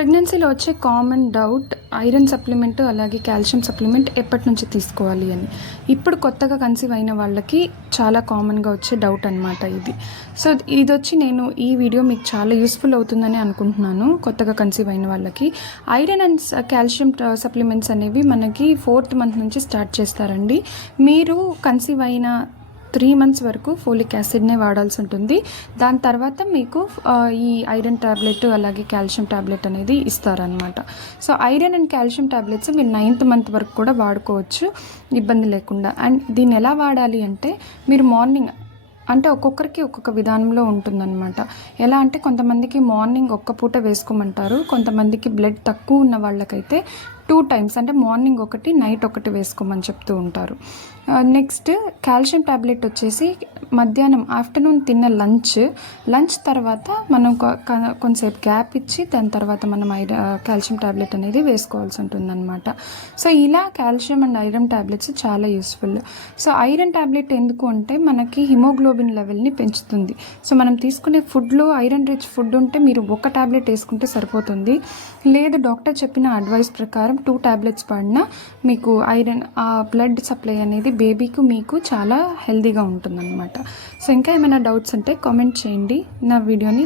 ప్రెగ్నెన్సీలో వచ్చే common doubt iron supplement అలాగే కాల్షియం సప్లిమెంట్ ఎప్పటి నుంచి తీసుకోవాలి అని. ఇప్పుడు కొత్తగా కన్సీవ్ అయిన వాళ్ళకి చాలా కామన్గా వచ్చే డౌట్ అనమాట ఇది. సో ఇది వచ్చి నేను ఈ వీడియో మీకు చాలా యూస్ఫుల్ అవుతుందని అనుకుంటున్నాను. కొత్తగా కన్సీవ్ అయిన వాళ్ళకి ఐరన్ అండ్ కాల్షియం సప్లిమెంట్స్ అనేవి మనకి 4th మంత్ నుంచి స్టార్ట్ చేస్తారండి. మీరు కన్సీవ్ అయిన 3 months వరకు ఫోలిక్ యాసిడ్నే వాడాల్సి ఉంటుంది. దాని తర్వాత మీకు ఈ ఐరన్ ట్యాబ్లెట్ అలాగే కాల్షియం ట్యాబ్లెట్ అనేది ఇస్తారనమాట. So iron and calcium tablets మీరు 9th month వరకు కూడా వాడుకోవచ్చు ఇబ్బంది లేకుండా. అండ్ దీన్ని ఎలా వాడాలి అంటే మీరు మార్నింగ్ అంటే ఒక్కొక్కరికి ఒక్కొక్క విధానంలో ఉంటుందన్నమాట. ఎలా అంటే కొంతమందికి మార్నింగ్ ఒక్క పూట వేసుకోమంటారు, కొంతమందికి బ్లడ్ తక్కువ ఉన్న వాళ్ళకైతే 2 times అంటే మార్నింగ్ ఒకటి నైట్ ఒకటి వేసుకోమని చెప్తూ ఉంటారు. నెక్స్ట్ కాల్షియం ట్యాబ్లెట్ వచ్చేసి మధ్యాహ్నం ఆఫ్టర్నూన్ తిన్న లంచ్ తర్వాత మనం కొంతసేపు గ్యాప్ ఇచ్చి దాని తర్వాత మనం కాల్షియం ట్యాబ్లెట్ అనేది వేసుకోవాల్సి ఉంటుందన్నమాట. సో ఇలా కాల్షియం అండ్ ఐరన్ ట్యాబ్లెట్స్ చాలా యూస్ఫుల్. సో ఐరన్ ట్యాబ్లెట్ ఎందుకు అంటే మనకి హిమోగ్లోబిన్ లెవెల్ని పెంచుతుంది. సో మనం తీసుకునే ఫుడ్లో ఐరన్ రిచ్ ఫుడ్ ఉంటే మీరు ఒక ట్యాబ్లెట్ వేసుకుంటే సరిపోతుంది. లేదు డాక్టర్ చెప్పిన అడ్వైస్ ప్రకారం 2 tablets పడినా మీకు ఐరన్ బ్లడ్ సప్లై అనేది బేబీకి మీకు చాలా హెల్తీగా ఉంటుందన్నమాట. సో ఇంకా ఏమైనా డౌట్స్ ఉంటే కామెంట్ చేయండి నా వీడియోని.